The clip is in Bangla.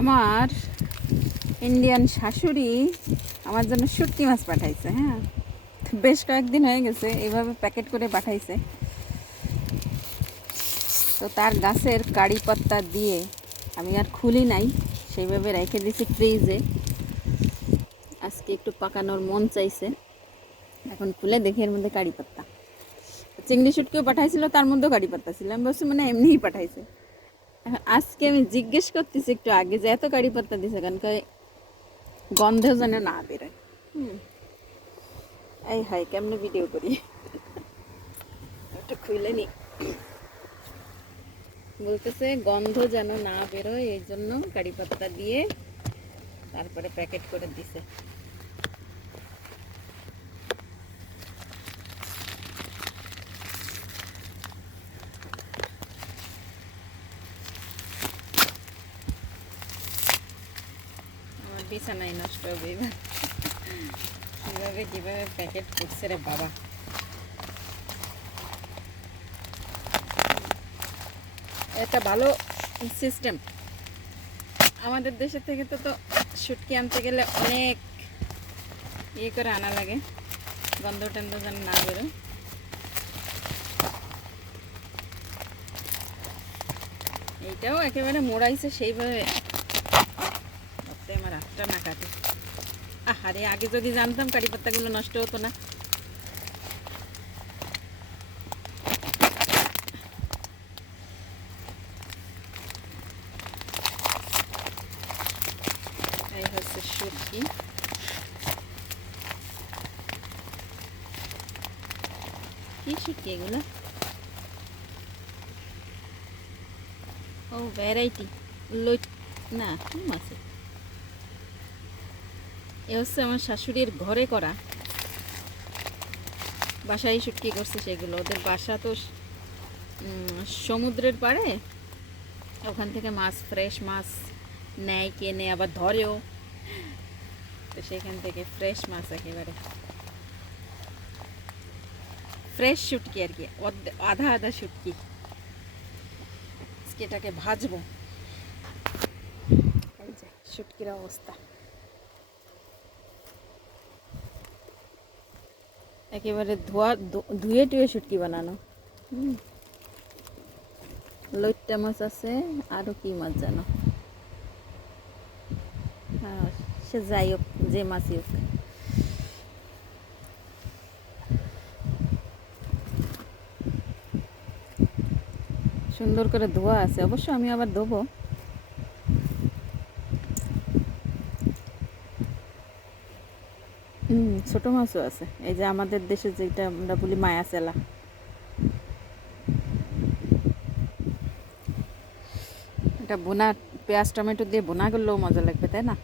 আমার ইন্ডিয়ান শাশুড়ি আমার জন্য শুটকি মাছ পাঠাইছে। হ্যাঁ, বেশ কয়েকদিন হয়ে গেছে এইভাবে প্যাকেট করে পাঠাইছে। তো তার গাছের কারি পাত্তা দিয়ে আমি আর খুলি নাই, সেইভাবে রেখে দিয়েছি ফ্রিজে। আজকে একটু পাকানোর মন চাইছে, এখন খুলে দেখি এর মধ্যে কারি পাত্তা। চিংড়ি শুটকিও পাঠাইছিল, তার মধ্যেও কারি পাত্তা ছিল। আমি বলছি মানে এমনিই পাঠাইছে। এখন আজকে আমি জিজ্ঞেস করতেছি একটু আগে যে এত কারি পাত্তা দিছে কারণ গন্ধেও যেন না বেরোয়। এই হাই কেমনে ভিডিও করি, একটু খুলে নি। বলতেছে গন্ধ যেন না বেরোয় এই জন্য কারি পাত্তা দিয়ে তারপরে প্যাকেট করে দিছে। আমার বিছানাই নষ্ট হবে এবার, কীভাবে কীভাবে প্যাকেট করছে রে বাবা। এটা ভালো সিস্টেম। আমাদের দেশের থেকে তো শুটকি আনতে গেলে অনেক ইয়ে করে আনা লাগে, গন্ধ টন্ধ যেন না বেরোয়। এইটাও একেবারে মোড়াইছে সেইভাবে, আমার হাতটা না কাটে। আরে আগে যদি জানতাম কারি পাত্তাগুলো নষ্ট হতো না। এই হচ্ছে শুটকি। কি শুটকি এগুলো? ও ভ্যারাইটি লই না, কি মাছ? এ হচ্ছে আমার শাশুড়ির ঘরে করা, বাসায় শুটকি করছে সেগুলো। ওদের বাসা তো সমুদ্রের পাড়ে, ওখান থেকে মাছ, ফ্রেশ মাছ নেয়, কেনে আবার ধরেও। তো সেখান থেকে ফ্রেশ মাছ, একেবারে ফ্রেশ শুটকি আর কি, আধা আধা শুটকি। এটাকে ভাজবো। এই যে শুটকির অবস্থা, একেবারে ধুয়ে টুয়ে শুটকি বানানো। লইট্টা মাছ আছে, আরও কি মাছ জানো? হ্যাঁ, সে যাই হোক, যে মাছই হোক। সুন্দর করে ধোয়া আছে, অবশ্য আমি আবার ধোবো। ছোট মাছও আছে, এই যে আমাদের দেশে যেটা আমরা বলি মায়া চেলা। এটা বোনা পেঁয়াজ টমেটো দিয়ে বোনা করলেও মজা লাগবে, তাই না?